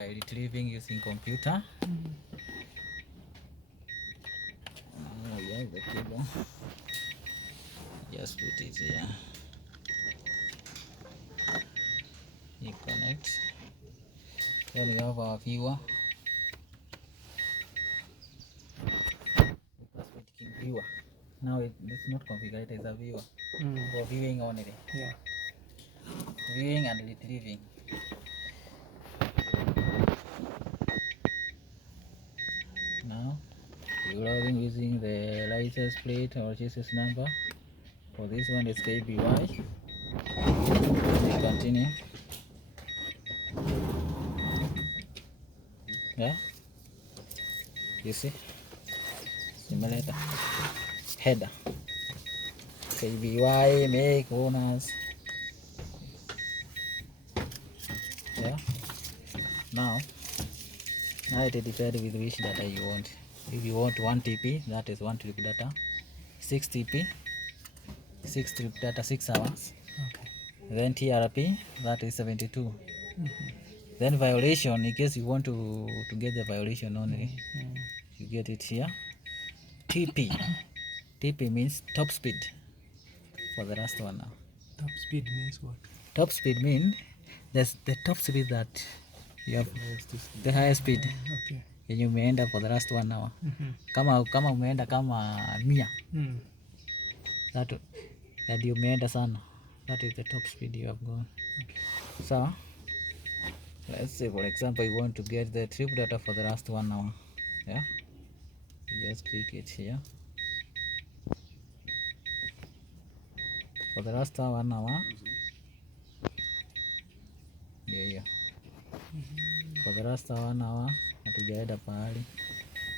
Retrieving using computer. Yeah, the cable. Just put it here. You connect. Then you have our viewer. Ekas Fleet King viewer. Now it's not configured as a viewer. For viewing only. Yeah. Viewing and retrieving. Now you're logging using the license plate or Jesus number. For this one it's KBY. We continue. Yeah. You see? Simulator. Header. KBY make owners. Yeah. Now it depends with which data you want. If you want 1 TP, that is 1 trip data. 6 TP, 6 trip data, 6 hours. Okay. Then TRP, that is 72. Then violation, in case you want to get the violation only, you get it here. TP. TP means top speed for the last one now. Top speed means what? Top speed means there's the top speed that you have, the highest speed. Okay. Yenye umeenda for the last 1 hour. Kama umeenda kama 100. That you umeenda sana. That is the top speed you have gone. Okay. So let's say for example you want to get the trip data for the last 1 hour. Yeah. You just click it here. For the last 1 hour. Yeah. For the last 1 hour hatujaenda pahali.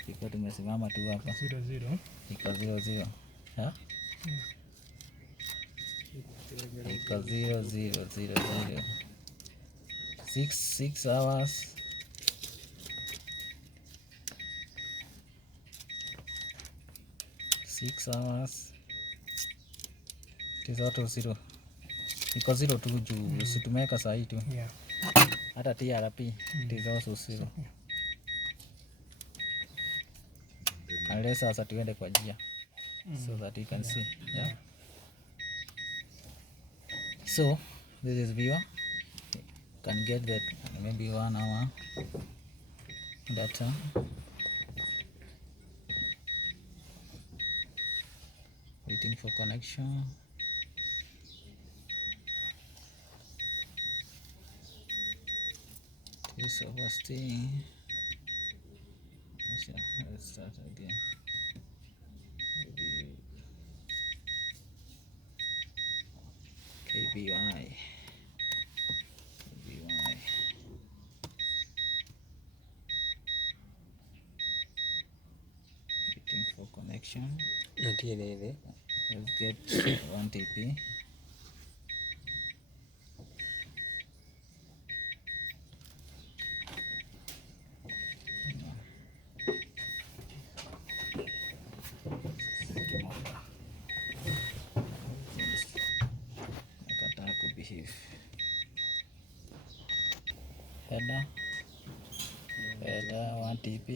Iko tumesimama tu hapa. 00. Iko 00. Yeah. Iko 0000. 6 hours. 6 hours. It is auto 0. Iko 0 tu juu situmeka saa hii tu. Yeah. Hata TRP it is also 0. Unless sasa tuende kwa jia so that you can see. Yeah. So this is viewer. You can get that maybe 1 hour data. Waiting for connection. This overstaying. Let's start again. KBY. Waiting for connection. Let's get 1 TP. Nakataa kubehave. Header 1 TP.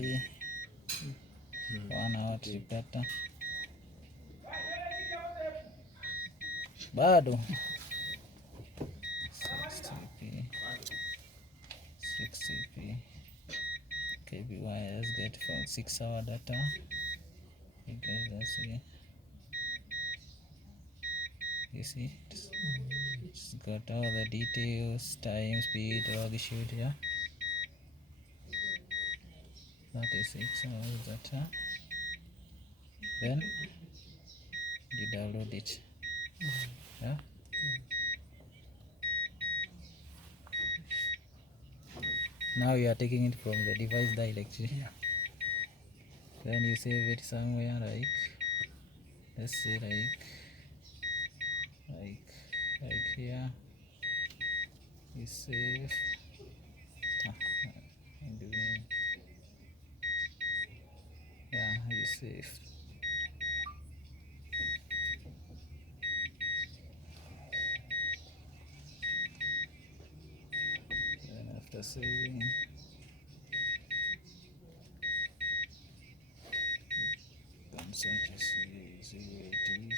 1 hour trip data. Bado 6 TP. KBY, let's get from 6 hour data. You guys are see. You see, it's got all the details, time, speed, all the shit here. That is 6 hours data. Then you download it. Yeah. Now you are taking it from the device directly. Yeah. Then you save it somewhere like, let's say like here. You save. Yeah, you save. Then after saving, such as 080